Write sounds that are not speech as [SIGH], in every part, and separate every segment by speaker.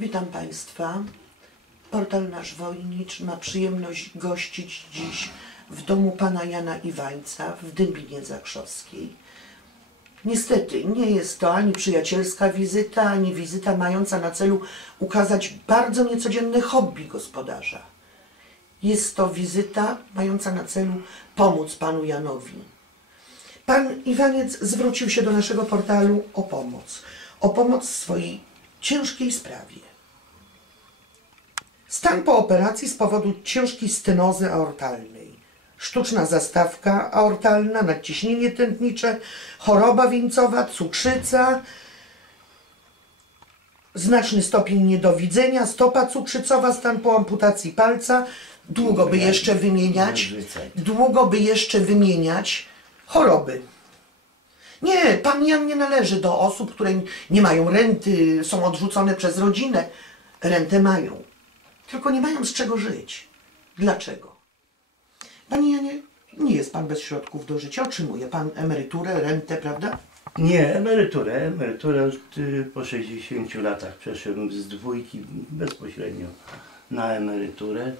Speaker 1: Witam Państwa. Portal Nasz Wojnicz ma przyjemność gościć dziś w domu pana Jana Iwańca w Dębinie Zakrzowskiej. Niestety nie jest to ani przyjacielska wizyta, ani wizyta mająca na celu ukazać bardzo niecodzienne hobby gospodarza. Jest to wizyta mająca na celu pomóc panu Janowi. Pan Iwaniec zwrócił się do naszego portalu o pomoc. O pomoc w swojej ciężkiej sprawie. Stan po operacji z powodu ciężkiej stenozy aortalnej. Sztuczna zastawka aortalna, nadciśnienie tętnicze, choroba wieńcowa, cukrzyca, znaczny stopień niedowidzenia, stopa cukrzycowa, stan po amputacji palca. Długo by jeszcze wymieniać, długo by jeszcze wymieniać choroby. Nie, pan Jan nie należy do osób, które nie mają renty, są odrzucone przez rodzinę. Rentę mają, tylko nie mają z czego żyć. Dlaczego? Panie Janie, nie jest pan bez środków do życia. Otrzymuje pan emeryturę, rentę, prawda?
Speaker 2: Nie, emeryturę. Emeryturę już y, po 60 latach przeszedłem z dwójki bezpośrednio na emeryturę.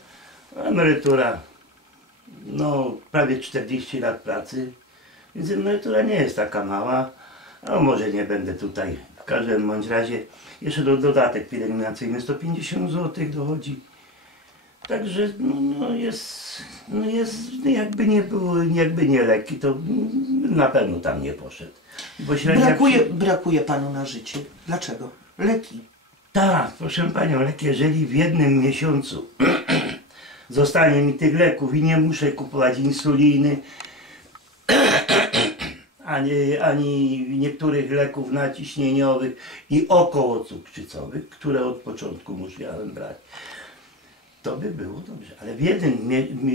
Speaker 2: Emerytura, no prawie 40 lat pracy, więc emerytura nie jest taka mała. A może nie będę tutaj. W każdym bądź razie jeszcze do, dodatek pielęgnacyjny 150 zł dochodzi. Także no, no jest, no jest, jakby nie było, jakby nie leki, to na pewno tam nie poszedł. Bo średnia
Speaker 1: Brakuje,
Speaker 2: przy-
Speaker 1: brakuje panu na życie. Dlaczego? Leki.
Speaker 2: Tak, proszę Panią, lek, jeżeli w jednym miesiącu [CLEARS THROAT] zostanie mi tych leków i nie muszę kupować insuliny, [CLEARS THROAT] ani, ani niektórych leków naciśnieniowych i okołocukrzycowych, które od początku musiałem brać, to by było dobrze. Ale w jednym,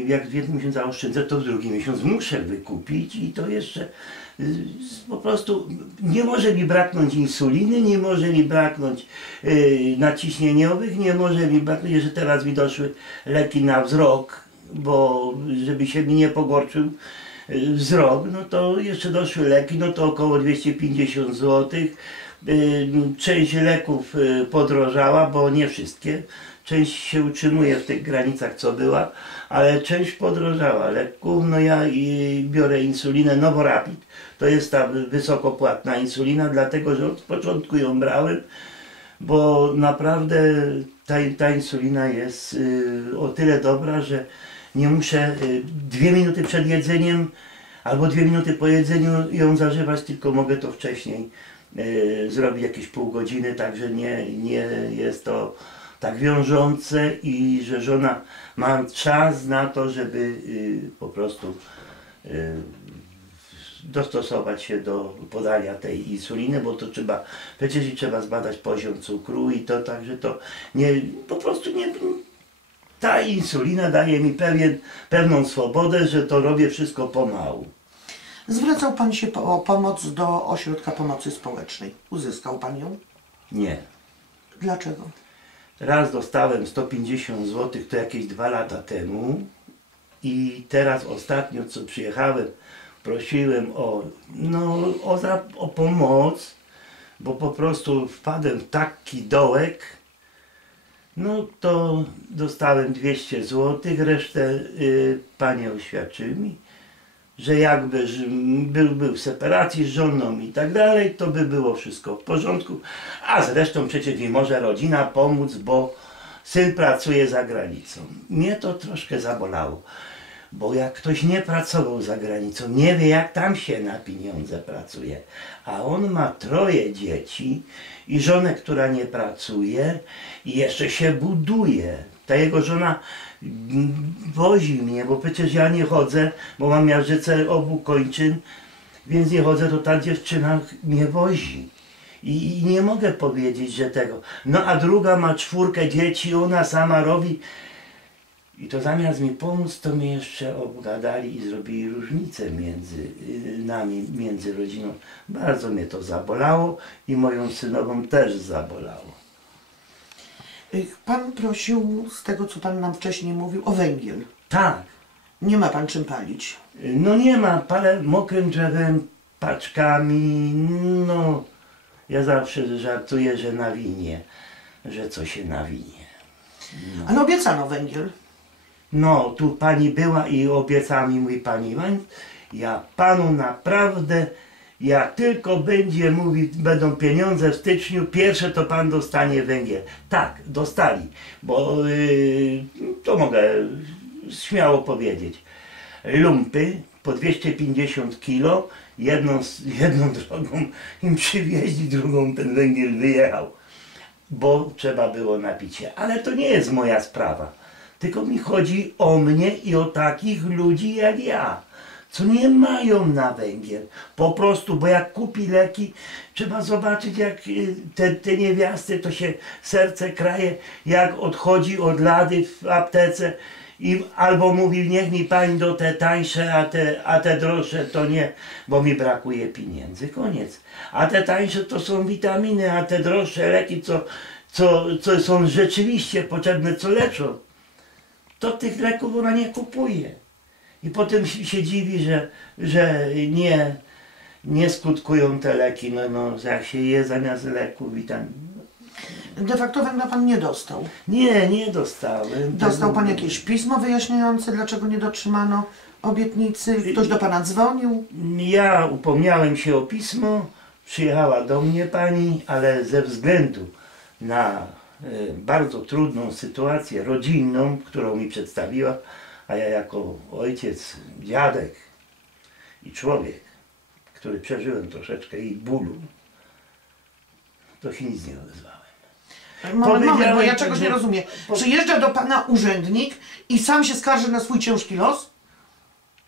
Speaker 2: jak w jednym miesiącu oszczędzę, to w drugi miesiąc muszę wykupić i to jeszcze y, po prostu nie może mi braknąć insuliny, nie może mi braknąć y, naciśnieniowych, nie może mi braknąć, jeszcze teraz mi doszły leki na wzrok, bo żeby się mi nie pogorszył y, wzrok, no to jeszcze doszły leki, no to około 250 zł. Y, Część leków podrożała, bo nie wszystkie. Część się utrzymuje w tych granicach, co była, ale część podrożała leków. No ja i biorę insulinę Novorapid. To jest ta wysokopłatna insulina, dlatego że od początku ją brałem, bo naprawdę ta, ta insulina jest y, o tyle dobra, że nie muszę y, dwie minuty przed jedzeniem albo dwie minuty po jedzeniu ją zażywać, tylko mogę to wcześniej y, zrobić jakieś pół godziny, także nie, nie jest to tak wiążące i że żona ma czas na to, żeby y, po prostu y, dostosować się do podania tej insuliny, bo to trzeba, przecież i trzeba zbadać poziom cukru i to także to nie, po prostu nie, ta insulina daje mi pewien, pewną swobodę, że to robię wszystko pomału.
Speaker 1: Zwracał pan się o pomoc do Ośrodka Pomocy Społecznej. Uzyskał pan ją?
Speaker 2: Nie.
Speaker 1: Dlaczego?
Speaker 2: Raz dostałem 150 zł, to jakieś dwa lata temu. I teraz ostatnio co przyjechałem, prosiłem o, no, o, za, o pomoc, bo po prostu wpadłem w taki dołek, no to dostałem 200 zł, resztę y, panie oświadczyły mi, że jakby był, był w separacji z żoną i tak dalej, to by było wszystko w porządku. A zresztą przecież nie może rodzina pomóc, bo syn pracuje za granicą. Mnie to troszkę zabolało, bo jak ktoś nie pracował za granicą, nie wie jak tam się na pieniądze pracuje, a on ma troje dzieci i żonę, która nie pracuje i jeszcze się buduje. Ta jego żona wozi mnie, bo przecież ja nie chodzę, bo mam miażdżycę obu kończyn, więc nie chodzę, to ta dziewczyna mnie wozi. I, I nie mogę powiedzieć, że tego. No a druga ma czwórkę dzieci, ona sama robi. I to zamiast mi pomóc, to mnie jeszcze obgadali i zrobili różnicę między y, nami, między rodziną. Bardzo mnie to zabolało i moją synową też zabolało.
Speaker 1: Y, Pan prosił, z tego co pan nam wcześniej mówił, o węgiel.
Speaker 2: Tak,
Speaker 1: Nie ma pan czym palić.
Speaker 2: no nie ma, palę mokrym drzewem, paczkami, no ja zawsze żartuję, że na linie. że co się nawinie.
Speaker 1: Ale obiecano węgiel.
Speaker 2: No, tu pani była i obiecała mi mój pani ja panu naprawdę, jak tylko będzie mówić, będą pieniądze w styczniu, pierwsze to pan dostanie węgiel. Tak, dostali, bo yy, to mogę śmiało powiedzieć. Lumpy po 250 kilo, jedną, [LAUGHS] jedną drogą im przywieźli, drugą ten węgiel wyjechał bo trzeba było napić się. Ale to nie jest moja sprawa. Tylko mi chodzi o mnie i o takich ludzi jak ja, co nie mają na węgiel. Po prostu, bo jak kupi leki, trzeba zobaczyć jak y, te, te niewiasty, to się serce kraje, jak odchodzi od lady w aptece i albo mówi, niech mi pani do te tańsze, a te, a te droższe to nie, bo mi brakuje pieniędzy. Koniec. A te tańsze to są witaminy, a te droższe leki, co, co, co są rzeczywiście potrzebne, co leczą, to tych leków ona nie kupuje. I potem się dziwi, że, że nie, nie skutkują te leki, no, no, jak się je zamiast leku witamin.
Speaker 1: De facto węgla pan nie dostał.
Speaker 2: Nie, nie dostałem.
Speaker 1: Dostał pan jakieś pismo wyjaśniające, dlaczego nie dotrzymano obietnicy? Ktoś do pana dzwonił?
Speaker 2: Ja upomniałem się o pismo, przyjechała do mnie pani, ale ze względu na bardzo trudną sytuację rodzinną, którą mi przedstawiła, a ja jako ojciec, dziadek i człowiek, który przeżyłem troszeczkę jej bólu, to się nic nie odezwałem.
Speaker 1: Moment, moment, bo ja czegoś nie rozumiem. Przyjeżdża do pana urzędnik i sam się skarży na swój ciężki los?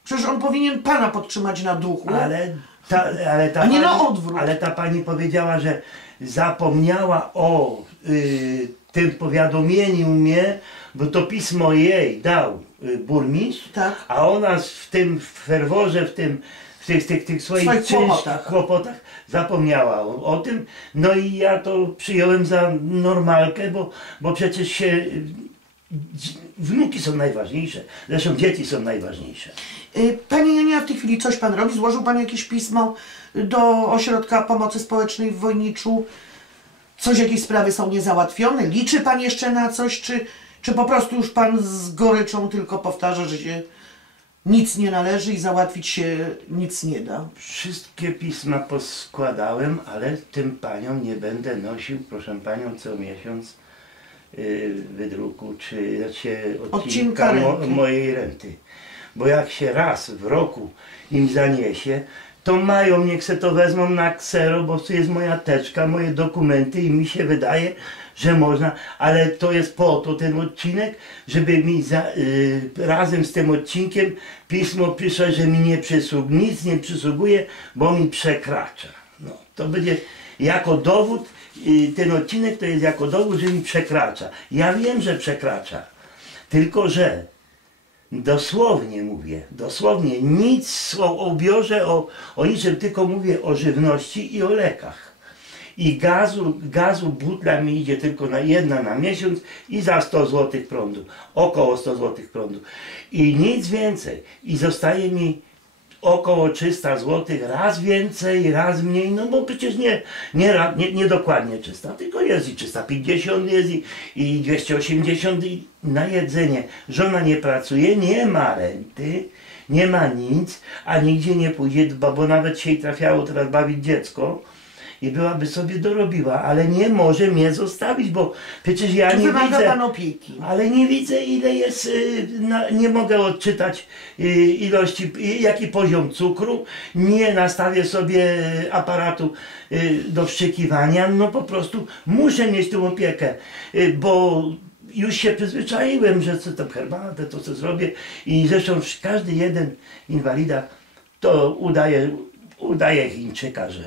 Speaker 1: Przecież on powinien pana podtrzymać na duchu.
Speaker 2: Ale ta, ale ta
Speaker 1: A nie na
Speaker 2: pani,
Speaker 1: odwrót.
Speaker 2: Ale ta pani powiedziała, że zapomniała o y, tym powiadomieniu mnie, bo to pismo jej dał y, burmistrz,
Speaker 1: Tak.
Speaker 2: a ona w tym ferworze, w tym w tych, tych, tych swoich,
Speaker 1: Swoich kłopotach.
Speaker 2: kłopotach zapomniała o, o tym. No i ja to przyjąłem za normalkę, bo, bo przecież się wnuki są najważniejsze. Zresztą dzieci są najważniejsze.
Speaker 1: Y, Panie Janie, a w tej chwili coś pan robi? Złożył pan jakieś pismo do Ośrodka Pomocy Społecznej w Wojniczu? Coś, jakieś sprawy są niezałatwione? Liczy pan jeszcze na coś, czy, czy po prostu już pan z goryczą tylko powtarza, że się nic nie należy i załatwić się nic nie da?
Speaker 2: Wszystkie pisma poskładałem, ale tym paniom nie będę nosił, proszę panią, co miesiąc wydruku czy znaczy,
Speaker 1: Odcinka
Speaker 2: mo, mojej renty. Bo jak się raz w roku im zaniesie, to mają, niech se to wezmą na ksero, bo tu jest moja teczka, moje dokumenty i mi się wydaje, że można, ale to jest po to ten odcinek, żeby mi za, y, razem z tym odcinkiem pismo pisze, że mi nie przysługuje, nic nie przysługuje, bo mi przekracza. No, to będzie jako dowód, y, ten odcinek to jest jako dowód, że mi przekracza. Ja wiem, że przekracza, tylko że Dosłownie mówię, dosłownie nic o ubiorze, o, o niczym, tylko mówię o żywności i o lekach. I gazu, gazu butla mi idzie tylko na jedna na miesiąc i za 100 zł prądu, około 100 zł prądu. I nic więcej. I zostaje mi około 300 zł, raz więcej, raz mniej, no bo przecież nie, nie, nie, nie dokładnie 300, tylko jest i 350 jest i, i 280 i na jedzenie. Żona nie pracuje, nie ma renty, nie ma nic, a nigdzie nie pójdzie, bo bo nawet się jej trafiało teraz bawić dziecko i byłaby sobie dorobiła, ale nie może mnie zostawić, bo przecież ja
Speaker 1: Czy
Speaker 2: nie
Speaker 1: wymaga
Speaker 2: widzę...
Speaker 1: pan opieki?
Speaker 2: Ale nie widzę ile jest, y, na, nie mogę odczytać y, ilości, y, jaki poziom cukru, nie nastawię sobie aparatu do wszczykiwania, no po prostu muszę mieć tę opiekę, bo już się przyzwyczaiłem, że co tam herbatę, to co zrobię. I zresztą każdy jeden inwalida to udaje, udaje Chińczyka, że,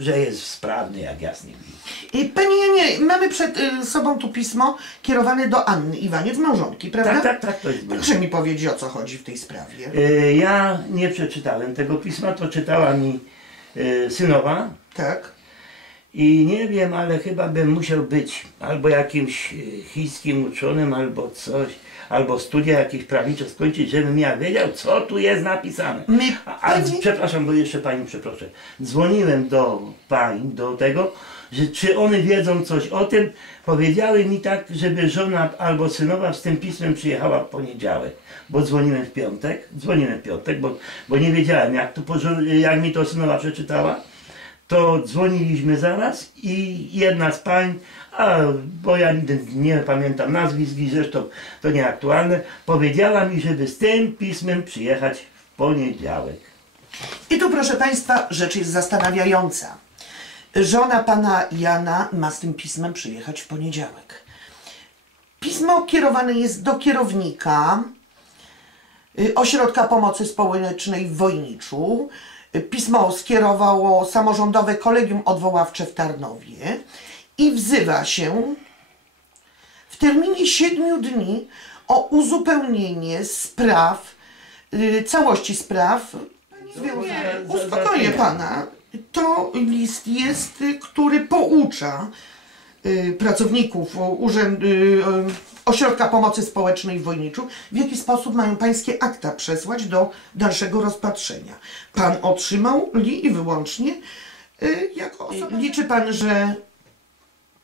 Speaker 2: że jest sprawny jak jasny gwint.
Speaker 1: Panie Janie, mamy przed y, sobą tu pismo kierowane do Anny Iwaniec, małżonki, prawda?
Speaker 2: Tak, tak, tak, to jest
Speaker 1: Proszę mi powiedzieć, o co chodzi w tej sprawie.
Speaker 2: Y, Ja nie przeczytałem tego pisma, to czytała mi y, synowa
Speaker 1: Tak?
Speaker 2: I nie wiem, ale chyba bym musiał być albo jakimś y, chińskim uczonym, albo coś, albo studia jakieś prawnicze skończyć, żebym ja wiedział, co tu jest napisane. A, a przepraszam, bo jeszcze pani przeproszę. Dzwoniłem do pań, do tego, że czy one wiedzą coś o tym. Powiedziały mi tak, żeby żona albo synowa z tym pismem przyjechała w poniedziałek, bo dzwoniłem w piątek, dzwoniłem w piątek, bo, bo nie wiedziałem jak, to, jak mi to synowa przeczytała to dzwoniliśmy zaraz i jedna z pań, a bo ja nie, pamiętam nazwisk i zresztą to nieaktualne, powiedziała mi, żeby z tym pismem przyjechać w poniedziałek.
Speaker 1: I tu, proszę Państwa, rzecz jest zastanawiająca. Żona pana Jana ma z tym pismem przyjechać w poniedziałek. Pismo kierowane jest do kierownika y, Ośrodka Pomocy Społecznej w Wojniczu. Pismo skierowało samorządowe kolegium odwoławcze w Tarnowie i wzywa się w terminie siedmiu dni o uzupełnienie spraw, y, całości spraw. Uspokoję pana. To list jest, y, który poucza y, pracowników o, urzęd, y, Ośrodka Pomocy Społecznej w Wojniczu, w jaki sposób mają pańskie akta przesłać do dalszego rozpatrzenia. Pan otrzymał li i wyłącznie y, jako osoba... Liczy pan, że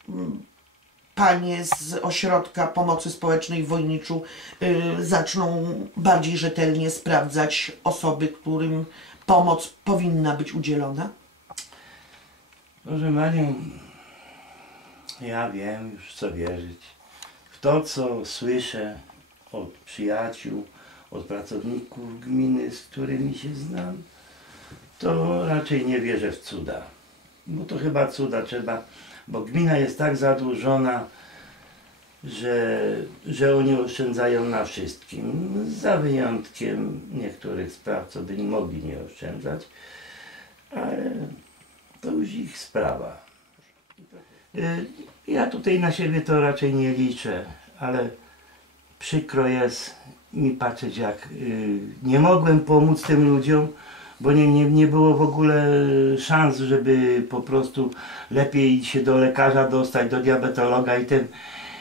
Speaker 1: mm, panie z Ośrodka Pomocy Społecznej w Wojniczu y, zaczną bardziej rzetelnie sprawdzać osoby, którym pomoc powinna być udzielona?
Speaker 2: Proszę Marią, ja wiem już co wierzyć. To, co słyszę od przyjaciół, od pracowników gminy, z którymi się znam, to raczej nie wierzę w cuda. Bo to chyba cuda trzeba, bo gmina jest tak zadłużona, że, że oni oszczędzają na wszystkim. Za wyjątkiem niektórych spraw, co by mogli nie oszczędzać, ale to już ich sprawa. Y, Ja tutaj na siebie to raczej nie liczę, ale przykro jest mi patrzeć, jak y, nie mogłem pomóc tym ludziom, bo nie, nie, nie było w ogóle szans, żeby po prostu lepiej się do lekarza dostać, do diabetologa i ten.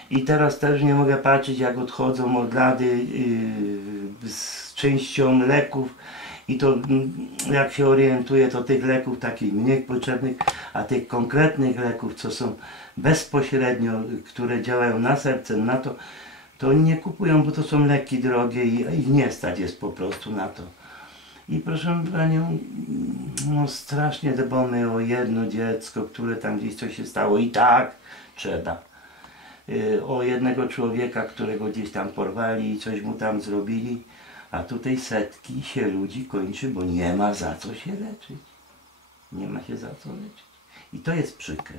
Speaker 2: I teraz też nie mogę patrzeć, jak odchodzą od lady y, z częścią leków. I to mm, jak się orientuję, to tych leków takich mniej potrzebnych, a tych konkretnych leków, co są bezpośrednio, które działają na serce, na to, to oni nie kupują, bo to są leki drogie i ich nie stać jest po prostu na to. I proszę Panią, no strasznie dbamy o jedno dziecko, które tam gdzieś coś się stało i tak trzeba. Y, O jednego człowieka, którego gdzieś tam porwali i coś mu tam zrobili, a tutaj setki się ludzi kończy, bo nie ma za co się leczyć. Nie ma się za co leczyć. I to jest przykre.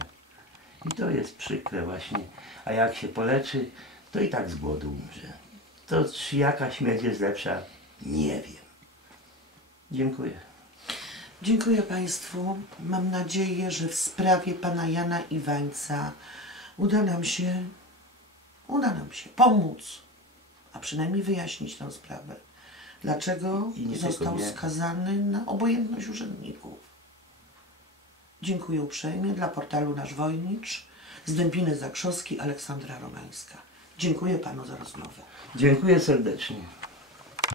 Speaker 2: I to jest przykre właśnie. A jak się poleczy, to i tak z głodu umrze. To czy jaka śmierć jest lepsza? Nie wiem. Dziękuję.
Speaker 1: Dziękuję Państwu. Mam nadzieję, że w sprawie pana Jana Iwańca uda nam się, uda nam się pomóc, a przynajmniej wyjaśnić tę sprawę. Dlaczego został skazany na obojętność urzędników? Dziękuję uprzejmie dla portalu Nasz Wojnicz, z Dębiny Zakrzowski, Aleksandra Romańska. Dziękuję Panu za rozmowę.
Speaker 2: Dziękuję serdecznie.